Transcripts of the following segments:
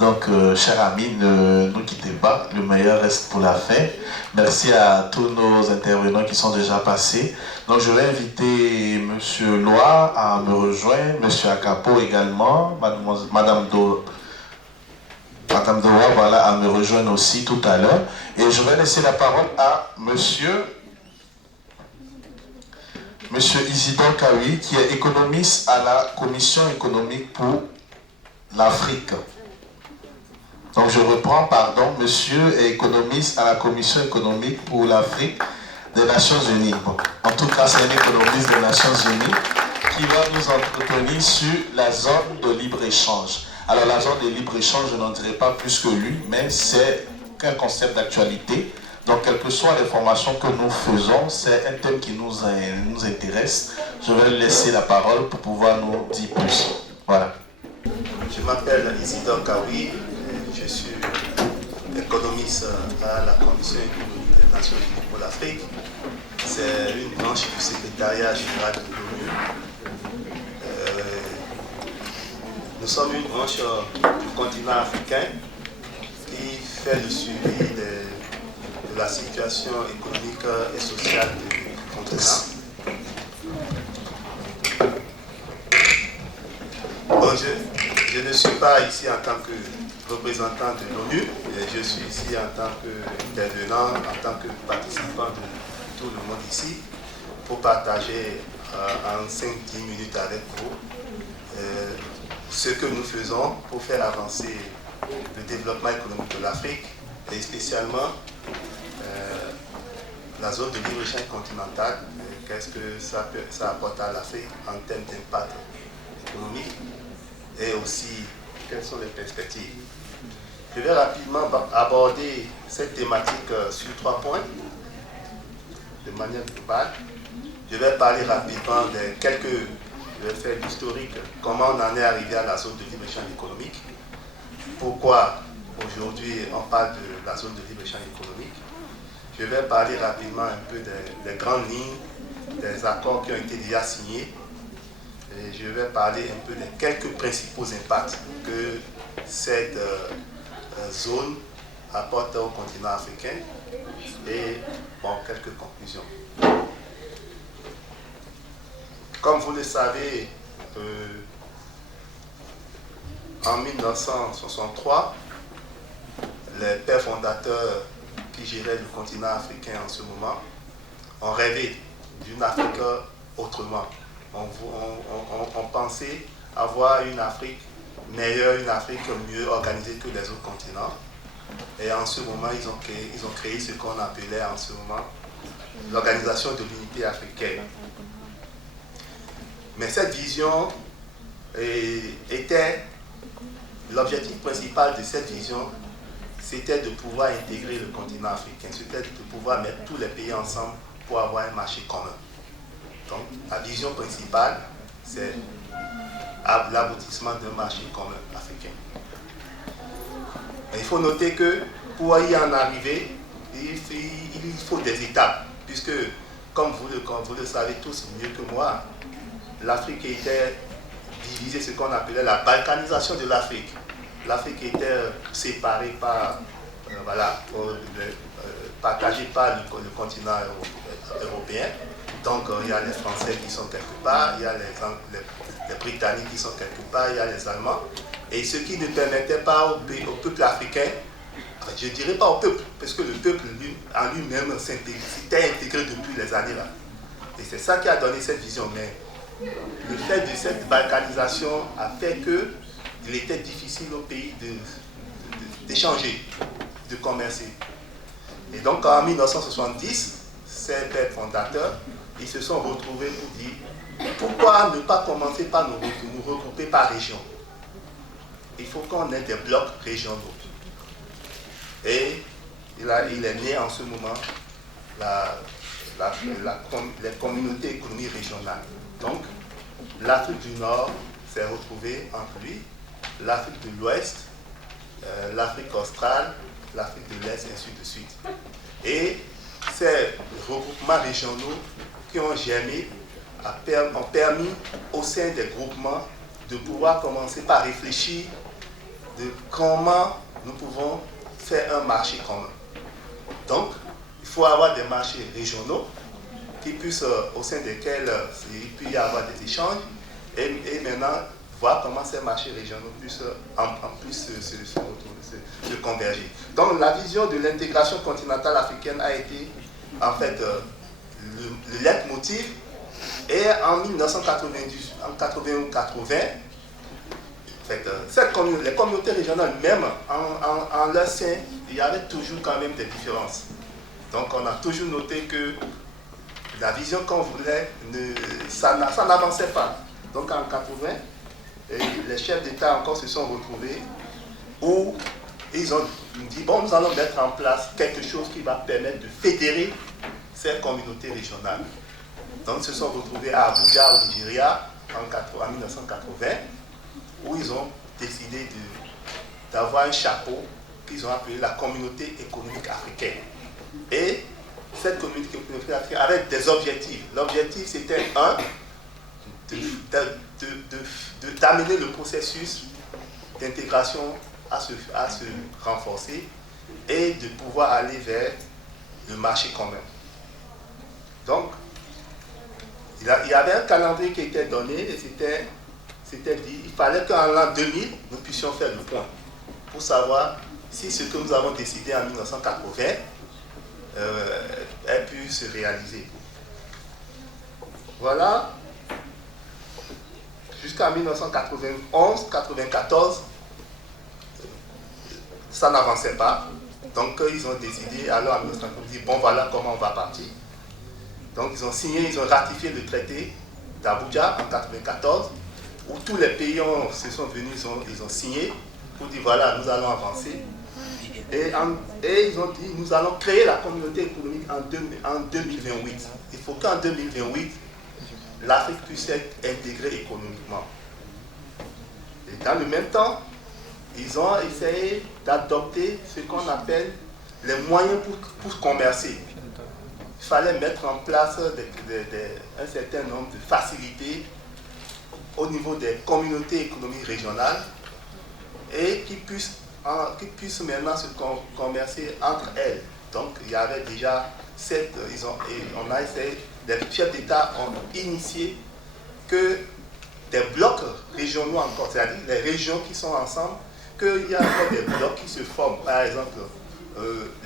Donc, chers amis, ne nous quittez pas, le meilleur reste pour la fin. Merci à tous nos intervenants qui sont déjà passés. Donc, je vais inviter M. Loa à me rejoindre, M. Akapo également, Madame Doa, voilà, à me rejoindre aussi tout à l'heure. Et je vais laisser la parole à Monsieur Isidore Kawi, qui est économiste à la Commission économique pour l'Afrique. Donc je reprends, pardon, monsieur est économiste à la Commission économique pour l'Afrique des Nations Unies. Bon, en tout cas, c'est un économiste des Nations Unies qui va nous entretenir sur la zone de libre-échange. Alors la zone de libre-échange, je n'en dirai pas plus que lui, mais c'est un concept d'actualité. Donc quelles que soient les formations que nous faisons, c'est un thème qui nous intéresse. Je vais laisser la parole pour pouvoir nous dire plus. Voilà. Je m'appelle Isidore Kawi, je suis économiste à la Commission économique des Nations Unies pour l'Afrique. C'est une branche du secrétariat général de l'ONU. Nous sommes une branche du continent africain qui fait le suivi de la situation économique et sociale du continent. Bon, je ne suis pas ici en tant que représentant de l'ONU, je suis ici en tant qu'intervenant, en tant que participant de tout le monde ici, pour partager en 5-10 minutes avec vous ce que nous faisons pour faire avancer le développement économique de l'Afrique et spécialement la zone de libre-échange continentale. Qu'est-ce que ça apporte à l'Afrique en termes d'impact économique et aussi quelles sont les perspectives. Je vais rapidement aborder cette thématique sur 3 points de manière globale. Je vais parler rapidement de je vais faire l'historique, comment on en est arrivé à la zone de libre-échange économique, pourquoi aujourd'hui on parle de la zone de libre-échange économique. Je vais parler rapidement un peu des grandes lignes, des accords qui ont été déjà signés. Et je vais parler un peu de quelques principaux impacts que cette zone apporte au continent africain et bon, quelques conclusions. Comme vous le savez, en 1963, les pères fondateurs qui géraient le continent africain en ce moment ont rêvé d'une Afrique autrement. On pensait avoir une Afrique meilleure, une Afrique mieux organisée que les autres continents. Et en ce moment, ils ont créé ce qu'on appelait en ce moment l'Organisation de l'Unité africaine. Mais cette vision l'objectif principal de cette vision, c'était de pouvoir intégrer le continent africain, c'était de pouvoir mettre tous les pays ensemble pour avoir un marché commun. Donc, la vision principale, c'est l'aboutissement d'un marché commun africain. Mais il faut noter que pour y en arriver, il faut des étapes, puisque, comme vous le savez tous mieux que moi, l'Afrique était divisée, ce qu'on appelait la balkanisation de l'Afrique. L'Afrique était séparée partagée par le continent européen. Donc il y a les Français qui sont quelque part, il y a les Britanniques qui sont quelque part, il y a les Allemands. Et ce qui ne permettait pas au peuple africain, je ne dirais pas au peuple, parce que le peuple en lui-même s'était intégré depuis les années là. Et c'est ça qui a donné cette vision. Mais le fait de cette balkanisation a fait qu'il était difficile au pays d'échanger, de commercer. Et donc en 1970, ces pères fondateurs, ils se sont retrouvés pour dire pourquoi ne pas commencer par nous regrouper par région. Il faut qu'on ait des blocs régionaux. Et il est né en ce moment les communautés économiques régionales. Donc, l'Afrique du Nord s'est retrouvée entre lui, l'Afrique de l'Ouest, l'Afrique australe, l'Afrique de l'Est, et ainsi de suite. Et ces regroupements régionaux qui ont germé ont permis au sein des groupements de pouvoir commencer par réfléchir de comment nous pouvons faire un marché commun. Donc, il faut avoir des marchés régionaux qui puissent, au sein desquels il peut y avoir des échanges et maintenant voir comment ces marchés régionaux puissent se converger. Donc la vision de l'intégration continentale africaine a été en fait le leitmotiv et en 1990, en 81-80, les communautés régionales même en leur sein, il y avait toujours quand même des différences. Donc on a toujours noté que la vision qu'on voulait, ça n'avançait pas. Donc en 80, les chefs d'État encore se sont retrouvés où ils ont dit, bon, nous allons mettre en place quelque chose qui va permettre de fédérer ces communautés régionales. Donc ils se sont retrouvés à Abuja, au Nigeria, en 1980, où ils ont décidé d'avoir un chapeau qu'ils ont appelé la Communauté économique africaine. Et cette communauté économique africaine avait des objectifs. L'objectif, c'était d'amener le processus d'intégration à se renforcer et de pouvoir aller vers le marché commun. Donc, il y avait un calendrier qui était donné et c'était dit, il fallait qu'en l'an 2000, nous puissions faire le point pour savoir si ce que nous avons décidé en 1980 ait pu se réaliser. Voilà. Jusqu'en 1991-94, ça n'avançait pas. Donc ils ont décidé, alors en 1990, bon voilà comment on va partir. Donc ils ont signé, ils ont ratifié le traité d'Abuja en 1994, où tous les pays se sont venus, ils ont signé pour dire voilà, nous allons avancer. Et ils ont dit, nous allons créer la communauté économique en 2028. Il faut qu'en 2028, l'Afrique puisse être intégrée économiquement. Et dans le même temps, ils ont essayé d'adopter ce qu'on appelle les moyens pour commercer. Il fallait mettre en place un certain nombre de facilités au niveau des communautés économiques régionales et qui puissent maintenant se commercer entre elles. Donc il y avait déjà on a essayé, les chefs d'État ont initié que des blocs régionaux encore, c'est-à-dire les régions qui sont ensemble, qu'il y a encore des blocs qui se forment. Par exemple,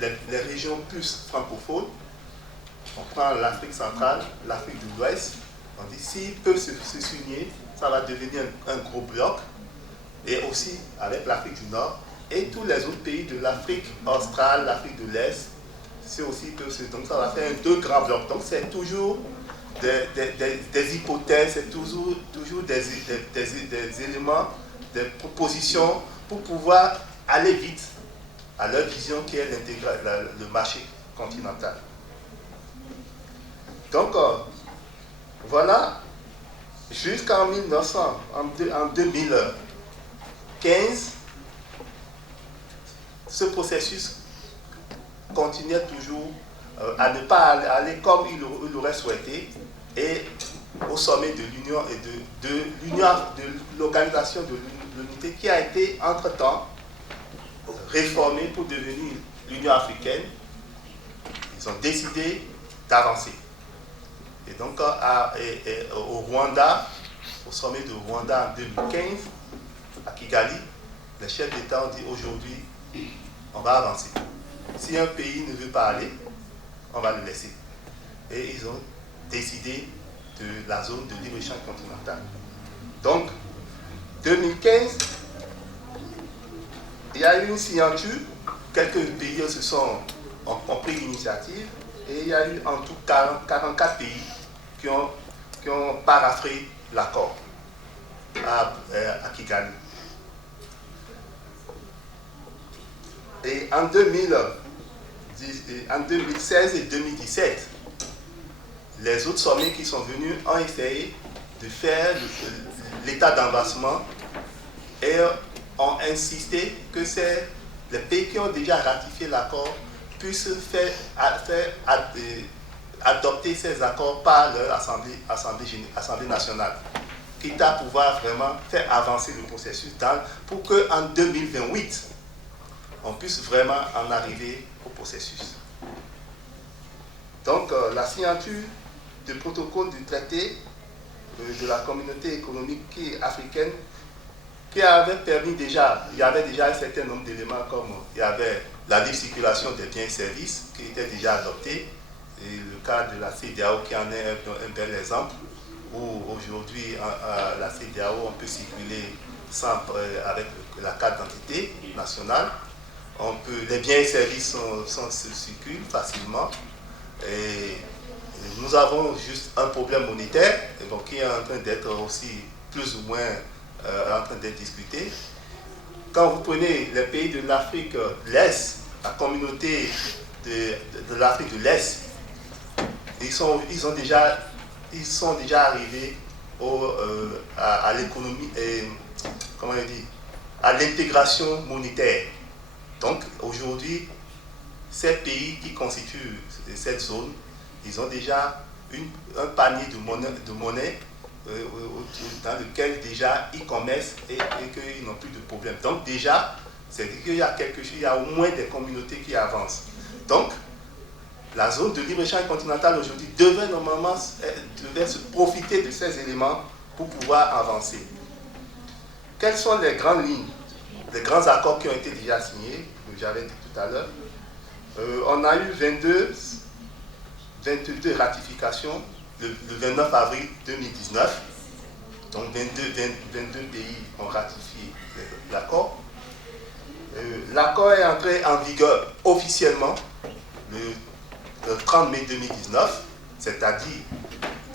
les régions plus francophones, on prend l'Afrique centrale, l'Afrique de l'Ouest, on dit s'ils peuvent se s'unir, ça va devenir un gros bloc, et aussi avec l'Afrique du Nord, et tous les autres pays de l'Afrique australe, l'Afrique de l'Est, c'est aussi que donc ça va faire deux grands blocs. Donc c'est toujours des hypothèses, c'est toujours des éléments, des propositions pour pouvoir aller vite à leur vision qui est le marché continental. Donc voilà, jusqu'en 2015, ce processus continuait toujours à ne pas aller comme il l'aurait souhaité, et au sommet de l'Union et de l'Organisation de l'Unité qui a été entre-temps réformée pour devenir l'Union africaine, ils ont décidé d'avancer. Et donc au Rwanda, au sommet de Rwanda en 2015, à Kigali, les chefs d'État ont dit aujourd'hui, on va avancer. Si un pays ne veut pas aller, on va le laisser. Et ils ont décidé de la zone de libre-échange continentale. Donc, 2015, il y a eu une signature, quelques pays ont pris l'initiative, et il y a eu en tout 44 pays qui ont paraphé l'accord à Kigali. Et en 2016 et 2017, les autres sommets qui sont venus ont essayé de faire l'état d'avancement et ont insisté que les pays qui ont déjà ratifié l'accord puissent adopter ces accords par leur Assemblée nationale, quitte à pouvoir vraiment faire avancer le processus pour qu'en 2028, on puisse vraiment en arriver au processus. Donc, la signature du protocole du traité de la communauté économique africaine qui avait permis déjà, il y avait déjà un certain nombre d'éléments comme il y avait la libre circulation des biens et services qui était déjà adopté, et le cas de la CEDEAO qui en est un bel exemple, où aujourd'hui la CEDEAO on peut circuler avec la carte d'identité nationale, les biens et services circulent facilement, et nous avons juste un problème monétaire qui est en train d'être aussi plus ou moins en train d'être discuté. Quand vous prenez les pays de l'Afrique de l'Est, la communauté de l'Afrique de l'Est, ils sont déjà arrivés à l'économie, comment on dit, à l'intégration monétaire. Donc aujourd'hui, ces pays qui constituent cette zone, ils ont déjà un panier de monnaie dans lequel déjà ils commercent et qu'ils n'ont plus de problème. Donc déjà, c'est qu'il y a quelque chose, il y a au moins des communautés qui avancent. Donc, la zone de libre-échange continentale aujourd'hui devait se profiter de ces éléments pour pouvoir avancer. Quelles sont les grandes lignes, les grands accords qui ont été déjà signés, que j'avais dit tout à l'heure? On a eu 22 ratifications le 29 avril 2019. Donc 22 pays ont ratifié l'accord. L'accord est entré en vigueur officiellement le 30 mai 2019, c'est-à-dire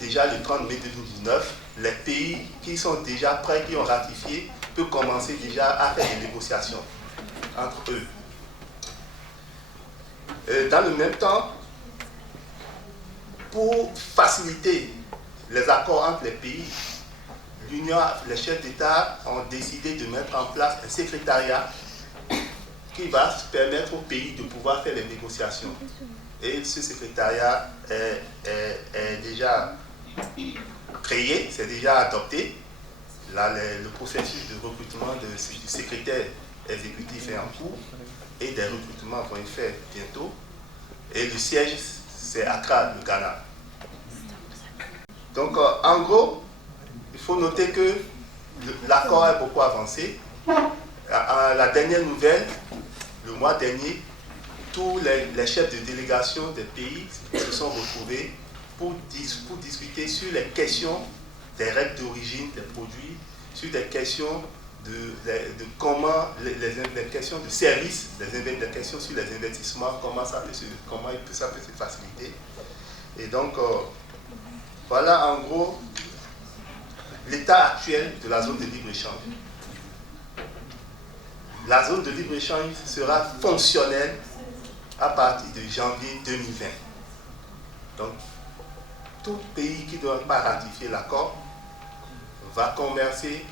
déjà le 30 mai 2019, les pays qui sont déjà prêts, qui ont ratifié, peuvent commencer déjà à faire des négociations entre eux. Dans le même temps, pour faciliter les accords entre les pays, les chefs d'État ont décidé de mettre en place un secrétariat qui va permettre aux pays de pouvoir faire les négociations. Et ce secrétariat est déjà créé, c'est déjà adopté. Là, le processus de recrutement du secrétaire exécutif est en cours et des recrutements vont être faits bientôt. Et le siège, c'est Accra, le Ghana. Donc, en gros, il faut noter que l'accord est beaucoup avancé. La dernière nouvelle, le mois dernier, tous les chefs de délégation des pays se sont retrouvés pour discuter sur les questions des règles d'origine des produits, sur des questions de comment, les questions de services, des questions sur les investissements, comment ça peut se faciliter. Et donc, voilà en gros l'état actuel de la zone de libre-échange. La zone de libre-échange sera fonctionnelle à partir de janvier 2020. Donc, tout pays qui ne doit pas ratifier l'accord va commercer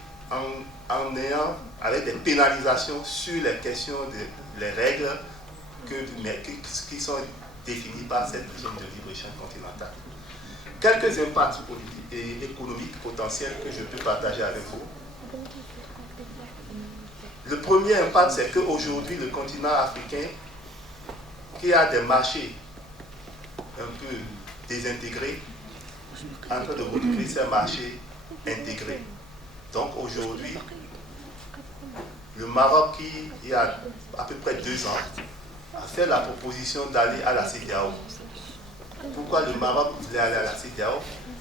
avec des pénalisations sur les questions les règles qui sont définies par cette zone de libre-échange continentale. Quelques impacts politiques et économiques potentiels que je peux partager avec vous. Le premier impact, c'est qu'aujourd'hui, le continent africain, qui a des marchés un peu désintégrés, est en train de retrouver ces marchés intégrés. Donc aujourd'hui, le Maroc, qui il y a à peu près 2 ans, a fait la proposition d'aller à la CEDEAO. Pourquoi le Maroc voulait aller à la CEDEAO?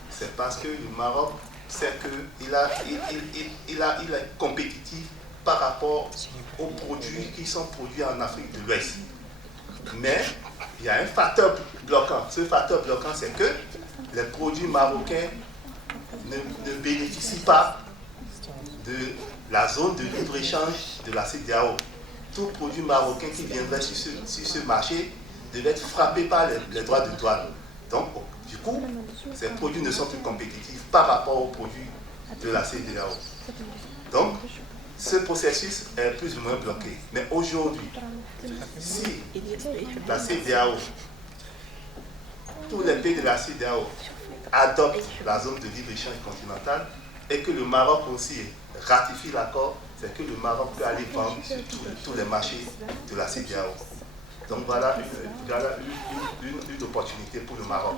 C'est parce que le Maroc sait qu'il est compétitif par rapport aux produits qui sont produits en Afrique de l'Ouest. Mais il y a un facteur bloquant. Ce facteur bloquant, c'est que les produits marocains ne bénéficient pas de la zone de libre-échange de la CEDEAO. Tout produit marocain qui viendrait sur ce marché devait être frappé par les droits de douane. Donc, du coup, ces produits ne sont plus compétitifs par rapport aux produits de la CEDEAO. Donc, ce processus est plus ou moins bloqué. Mais aujourd'hui, si la CEDEAO, tous les pays de la CEDEAO adoptent la zone de libre-échange continentale, et que le Maroc aussi ratifie l'accord, c'est que le Maroc peut aller vendre sur tous les marchés de la CEDEAO. Donc voilà une opportunité pour le Maroc.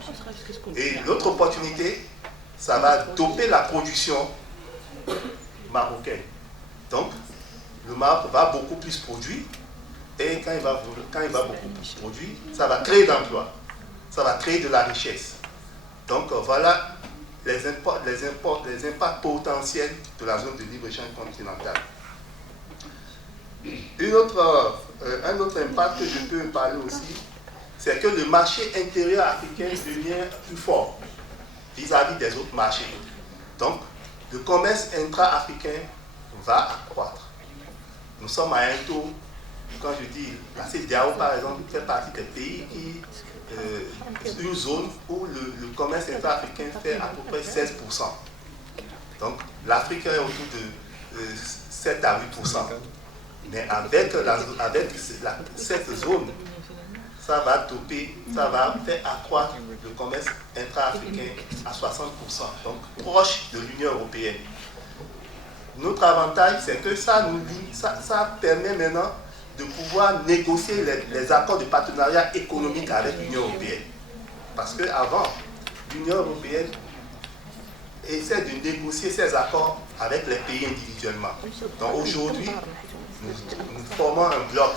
Et l'autre opportunité, ça va doper la production marocaine. Donc, le Maroc va beaucoup plus produire, et quand il va beaucoup plus produire, ça va créer d'emplois, ça va créer de la richesse. Donc voilà les impacts potentiels de la zone de libre-échange continentale. Un autre impact que je peux parler aussi, c'est que le marché intérieur africain devient plus fort vis-à-vis des autres marchés. Donc, le commerce intra-africain va accroître. Nous sommes à un taux, quand je dis, la CEDEAO par exemple, fait partie des pays qui, une zone où le commerce intra-africain fait à peu près 16%. Donc, l'Afrique est autour de 7 à 8%. Mais avec cette zone, ça va doper, ça va faire accroître le commerce intra-africain à 60%, donc proche de l'Union européenne. Notre avantage, c'est que ça permet maintenant de pouvoir négocier les accords de partenariat économique avec l'Union européenne. Parce qu'avant, l'Union européenne essaie de négocier ces accords avec les pays individuellement. Donc aujourd'hui, nous formons un bloc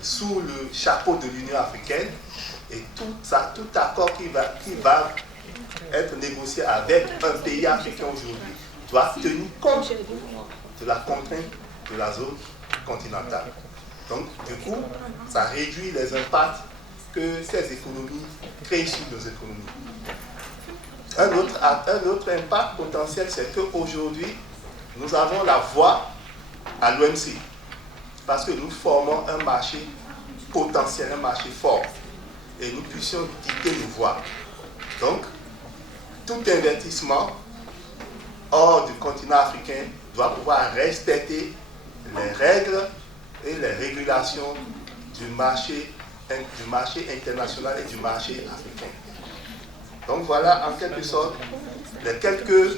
sous le chapeau de l'Union africaine, et tout accord qui va être négocié avec un pays africain aujourd'hui doit tenir compte de la contrainte de la zone continentale. Donc, du coup, ça réduit les impacts que ces économies créent sur nos économies. Un autre impact potentiel, c'est qu'aujourd'hui, nous avons la voie à l'OMC, parce que nous formons un marché potentiel, un marché fort, et nous puissions dicter nos voies. Donc, tout investissement hors du continent africain doit pouvoir respecter les règles et les régulations du marché international et du marché africain. Donc voilà en quelque sorte les quelques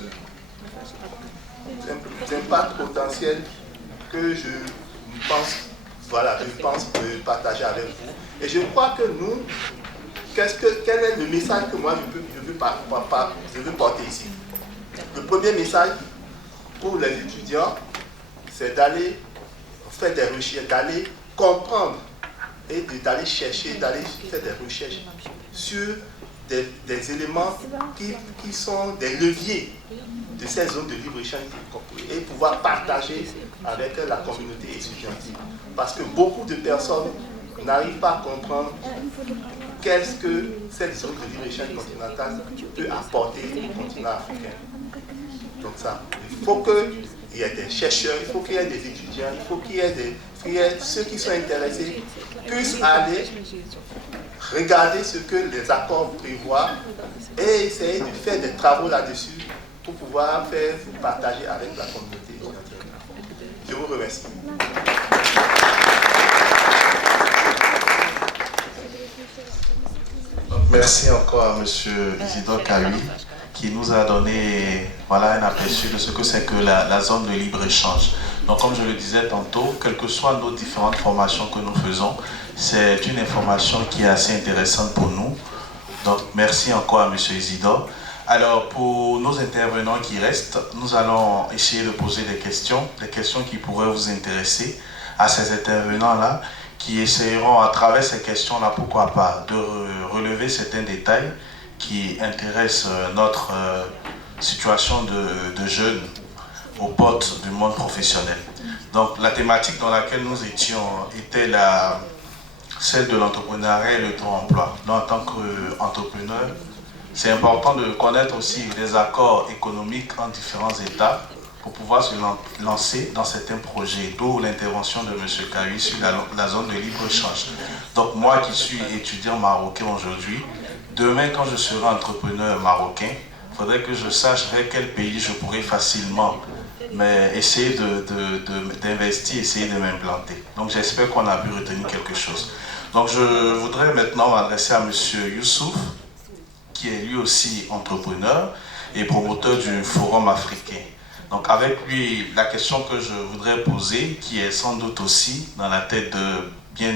impacts potentiels que je pense de partager avec vous. Et je crois que nous, quel est le message que moi je veux porter ici? Le premier message pour les étudiants, c'est d'aller faire des recherches, d'aller comprendre et d'aller chercher, d'aller faire des recherches sur des éléments qui sont des leviers de ces zones de libre-échange et pouvoir partager avec la communauté étudiante. Parce que beaucoup de personnes n'arrivent pas à comprendre qu'est-ce que cette zone de libre-échange continentale peut apporter au continent africain. Donc ça, il faut qu'il y ait des chercheurs, il faut qu'il y ait des étudiants, il faut qu'il y ait ceux qui sont intéressés puissent aller regarder ce que les accords prévoient et essayer de faire des travaux là-dessus pour pouvoir faire partager avec la communauté étudiante. Je vous remercie. Merci encore à M. Isidore Kawi qui nous a donné un aperçu de ce que c'est que la zone de libre-échange. Donc comme je le disais tantôt, quelles que soient nos différentes formations que nous faisons, c'est une information qui est assez intéressante pour nous. Donc merci encore à M. Isidore. Alors pour nos intervenants qui restent, nous allons essayer de poser des questions qui pourraient vous intéresser à ces intervenants-là, qui essayeront à travers ces questions-là, pourquoi pas, de relever certains détails qui intéressent notre situation de jeunes aux portes du monde professionnel. Donc la thématique dans laquelle nous étions était celle de l'entrepreneuriat et le taux-emploi. En tant qu'entrepreneur, c'est important de connaître aussi les accords économiques en différents États pour pouvoir se lancer dans certains projets, d'où l'intervention de M. Kawi sur la zone de libre-échange. Donc moi qui suis étudiant marocain aujourd'hui, demain quand je serai entrepreneur marocain, il faudrait que je sache vers quel pays je pourrais facilement essayer d'investir, essayer de m'implanter. Donc j'espère qu'on a pu retenir quelque chose. Donc je voudrais maintenant m'adresser à M. Youssouf, qui est lui aussi entrepreneur, et promoteur du Forum africain. Donc avec lui, la question que je voudrais poser, qui est sans doute aussi dans la tête de bien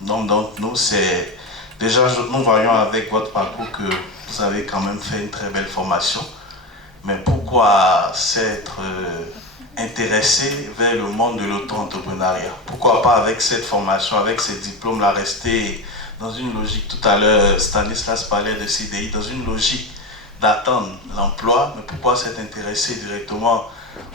nombre d'entre nous, c'est déjà, nous voyons avec votre parcours que vous avez quand même fait une très belle formation, mais pourquoi s'être intéressé vers le monde de l'auto-entrepreneuriat? Pourquoi pas avec cette formation, avec ces diplômes-là, rester dans une logique, tout à l'heure Stanislas parlait de CDI, dans une logique d'attendre l'emploi, mais pourquoi s'être intéressé directement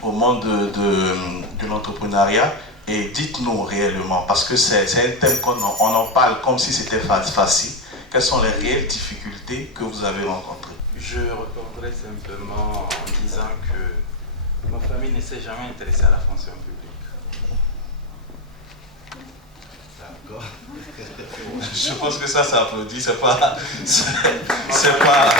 au monde de l'entrepreneuriat? Et dites-nous réellement, parce que c'est un thème qu'on en parle comme si c'était facile, quelles sont les réelles difficultés que vous avez rencontrées? Je répondrai simplement en disant que ma famille ne s'est jamais intéressée à la fonction publique. D'accord. Je pense que ça applaudit, c'est pas... c'est pas...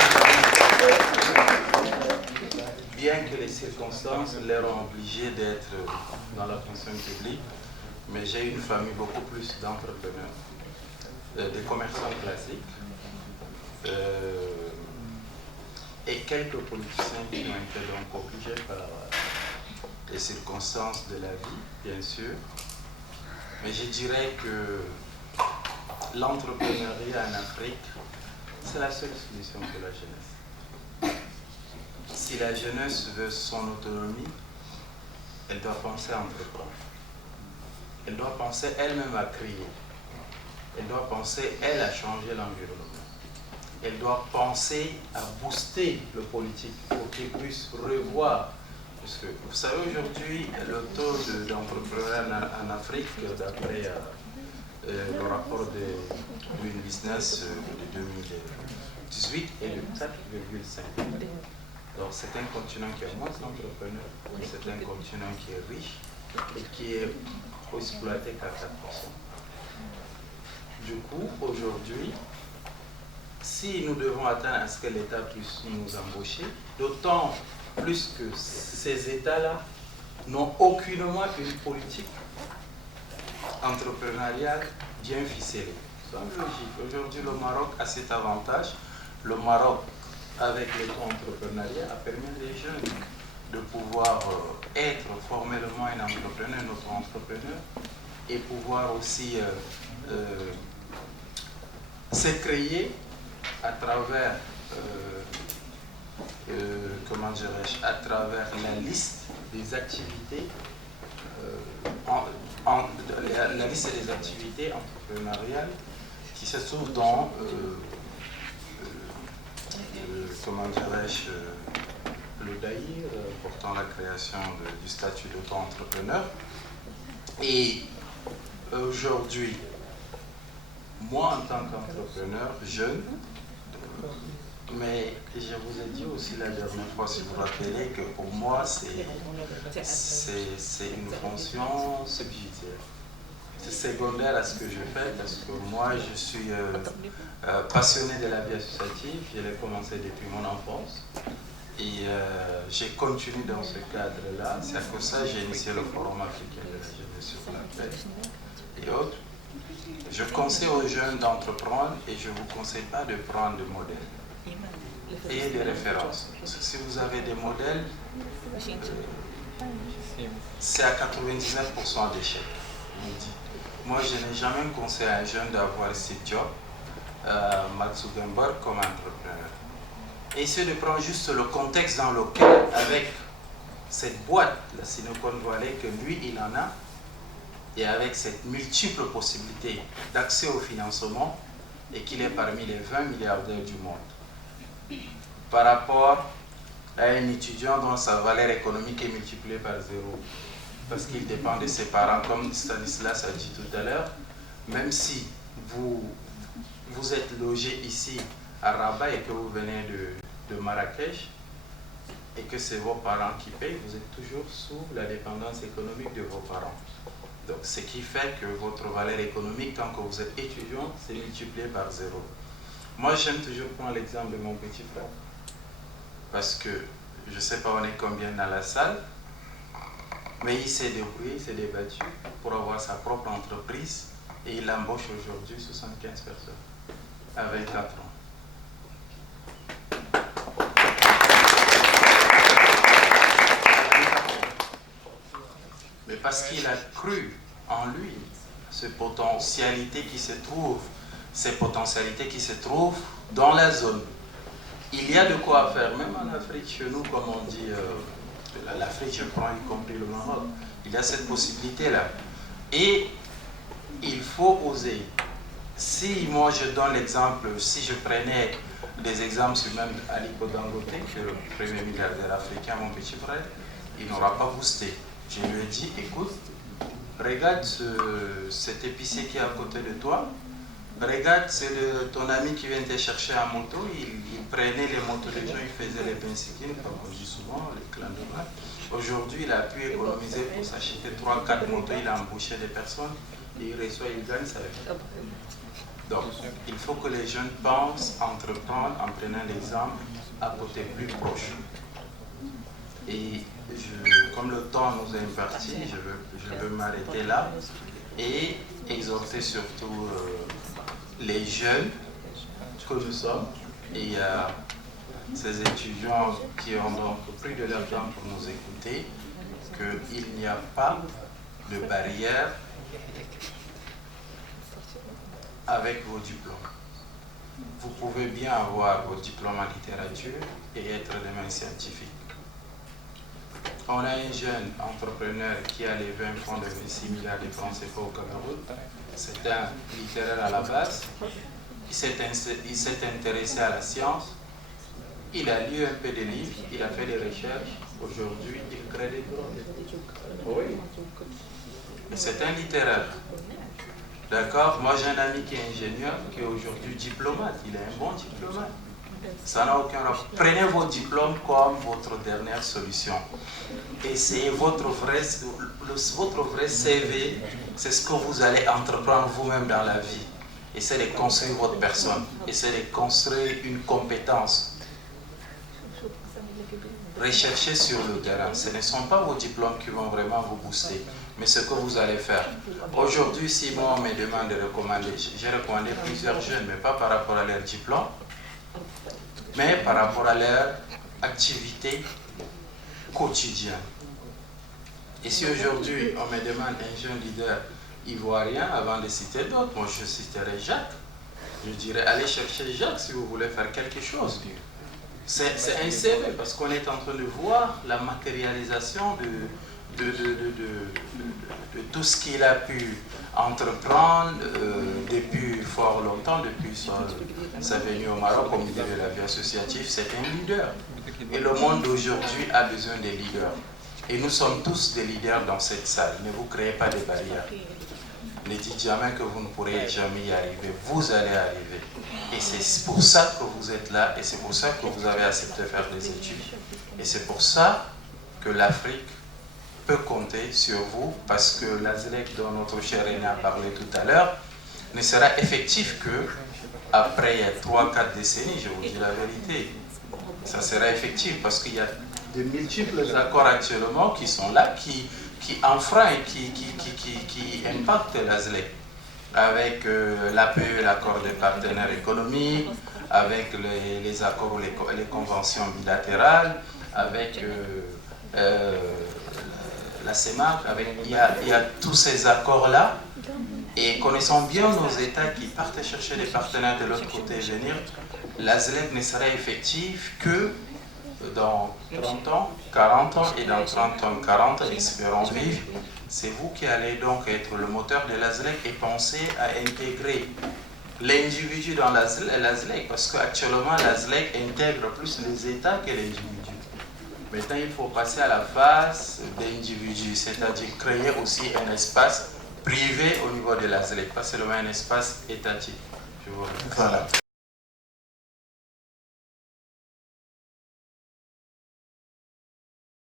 Bien que les circonstances les ont obligés d'être dans la fonction publique, mais j'ai une famille beaucoup plus d'entrepreneurs, des commerçants classiques, et quelques politiciens qui ont été donc obligés par les circonstances de la vie, bien sûr. Mais je dirais que l'entrepreneuriat en Afrique, c'est la seule solution pour la jeunesse. Si la jeunesse veut son autonomie, elle doit penser à entreprendre. Elle doit penser elle-même à créer. Elle doit penser, elle, à changer l'environnement. Elle doit penser à booster le politique pour qu'il puisse revoir. Parce que vous savez, aujourd'hui, le taux d'entrepreneuriat en Afrique, d'après le rapport de Doing Business de 2018, est de 4,5. Donc c'est un continent qui a moins d'entrepreneurs, c'est un continent qui est riche et qui est exploité qu'à 4%. Du coup, aujourd'hui, si nous devons attendre à ce que l'État puisse nous embaucher, d'autant plus que ces États-là n'ont aucunement une politique entrepreneuriale bien ficelée. C'est logique. Aujourd'hui, le Maroc a cet avantage. Le Maroc, avec l'auto-entrepreneuriat, a permis à des jeunes de pouvoir être formellement un entrepreneur, un auto-entrepreneur, et pouvoir aussi se créer à travers, comment dirais-je, à travers la liste des activités, la liste des activités entrepreneuriales qui se trouve dans, comment dirais-je, le DAIR portant la création du statut d'auto-entrepreneur. Et aujourd'hui, moi en tant qu'entrepreneur jeune, mais je vous ai dit aussi la dernière fois, si vous vous rappelez, que pour moi c'est une fonction subsidiaire. C'est secondaire à ce que je fais parce que moi je suis passionné de la vie associative, je l'ai commencé depuis mon enfance et j'ai continué dans ce cadre-là. C'est à cause de ça que j'ai initié le Forum africain de la jeunesse sur la paix et autres. Je conseille aux jeunes d'entreprendre et je ne vous conseille pas de prendre de modèles. Ayez des références. Parce que si vous avez des modèles, c'est à 99% d'échec. Moi, je n'ai jamais conseillé à un jeune d'avoir Steve Jobs, Mark Zuckerberg comme entrepreneur. Essayez de prendre juste le contexte dans lequel, avec cette boîte, la Silicon Valley, que lui, il en a, et avec cette multiple possibilité d'accès au financement, et qu'il est parmi les 20 milliardaires du monde. Par rapport à un étudiant dont sa valeur économique est multipliée par 0, parce qu'il dépend de ses parents, comme Stanislas a dit tout à l'heure, même si vous êtes logé ici à Rabat et que vous venez de Marrakech, et que c'est vos parents qui payent, vous êtes toujours sous la dépendance économique de vos parents. Donc, ce qui fait que votre valeur économique, tant que vous êtes étudiant, c'est multiplié par 0. Moi, j'aime toujours prendre l'exemple de mon petit frère. Parce que, je ne sais pas on est combien dans la salle, mais il s'est débrouillé, il s'est débattu pour avoir sa propre entreprise et il embauche aujourd'hui 75 personnes à 24 ans. parce qu'il a cru en lui, ces potentialités qui se trouvent dans la zone. Il y a de quoi faire, même en Afrique, chez nous, comme on dit, l'Afrique, je prends y compris le Maroc, il y a cette possibilité-là. Et il faut oser. Si moi je donne l'exemple, si je prenais des exemples sur même Aliko Dangote, qui est le premier milliardaire africain, mon petit frère, il n'aura pas boosté. Je lui ai dit, écoute, regarde cet épicier qui est à côté de toi, regarde, c'est ton ami qui vient te chercher en moto, il prenait les motos des gens, il faisait les bensikines, comme on dit souvent, les clans de mal. Aujourd'hui, il a pu économiser pour s'acheter 3-4 motos, il a embauché des personnes, et il reçoit, il gagne sa vie. Donc, il faut que les jeunes pensent entreprendre en prenant l'exemple à côté plus proche. Et comme le temps nous est imparti, je veux m'arrêter là et exhorter surtout les jeunes que nous sommes. Et il y a ces étudiants qui ont donc pris de leur temps pour nous écouter, qu'il n'y a pas de barrière avec vos diplômes. Vous pouvez bien avoir vos diplômes en littérature et être demain scientifique. On a un jeune entrepreneur qui a levé un fonds de 26 milliards de francs CFA au Cameroun. C'est un littéraire à la base. Il s'est intéressé à la science. Il a lu un peu de livres, il a fait des recherches. Aujourd'hui, il crée des drones. Oui. Et c'est un littéraire. D'accord? Moi, j'ai un ami qui est ingénieur, qui est aujourd'hui diplomate. Il est un bon diplomate. Ça n'a aucun rapport. Prenez vos diplômes comme votre dernière solution. Et c'est votre vrai CV, c'est ce que vous allez entreprendre vous-même dans la vie. Essayez de construire votre personne. Essayez de construire une compétence. Recherchez sur le terrain. Ce ne sont pas vos diplômes qui vont vraiment vous booster, mais ce que vous allez faire. Aujourd'hui, si moi on me demande de recommander, j'ai recommandé plusieurs jeunes, mais pas par rapport à leur diplôme, mais par rapport à leur activité quotidienne. Et si aujourd'hui on me demande un jeune leader ivoirien, avant de citer d'autres, moi je citerai Jacques. Je dirais allez chercher Jacques si vous voulez faire quelque chose. C'est un CV parce qu'on est en train de voir la matérialisation de tout ce qu'il a pu entreprendre depuis fort longtemps, depuis sa venue au Maroc au milieu de la vie associative. C'est un leader. Et le monde d'aujourd'hui a besoin des leaders. Et nous sommes tous des leaders dans cette salle. Ne vous créez pas de barrières. Ne dites jamais que vous ne pourrez jamais y arriver. Vous allez arriver. Et c'est pour ça que vous êtes là. Et c'est pour ça que vous avez accepté de faire des études. Et c'est pour ça que l'Afrique peut compter sur vous. Parce que l'ASLEC, dont notre cher aîné a parlé tout à l'heure, ne sera effectif que après 3-4 décennies, je vous dis la vérité. Ça sera effectif parce qu'il y a de multiples accords actuellement qui sont là, qui enfreignent, qui impactent l'ASLEC. Avec l'APE, l'accord des partenaires économiques, avec les accords, les conventions bilatérales, avec la CEMAC, il y a tous ces accords-là. Et connaissant bien nos États qui partent chercher des partenaires de l'autre côté et venir, l'ASLEC ne sera effective que dans 30 ans, 40 ans, et dans 30 ans, 40 ans, espérons vivre. C'est vous qui allez donc être le moteur de l'ASLEC et penser à intégrer l'individu dans l'ASLEC, parce qu'actuellement l'ASLEC intègre plus les États que l'individu. Maintenant, il faut passer à la phase d'individu, c'est-à-dire créer aussi un espace privé au niveau de l'ASLEC, pas seulement un espace étatique. Je vous remercie. Voilà.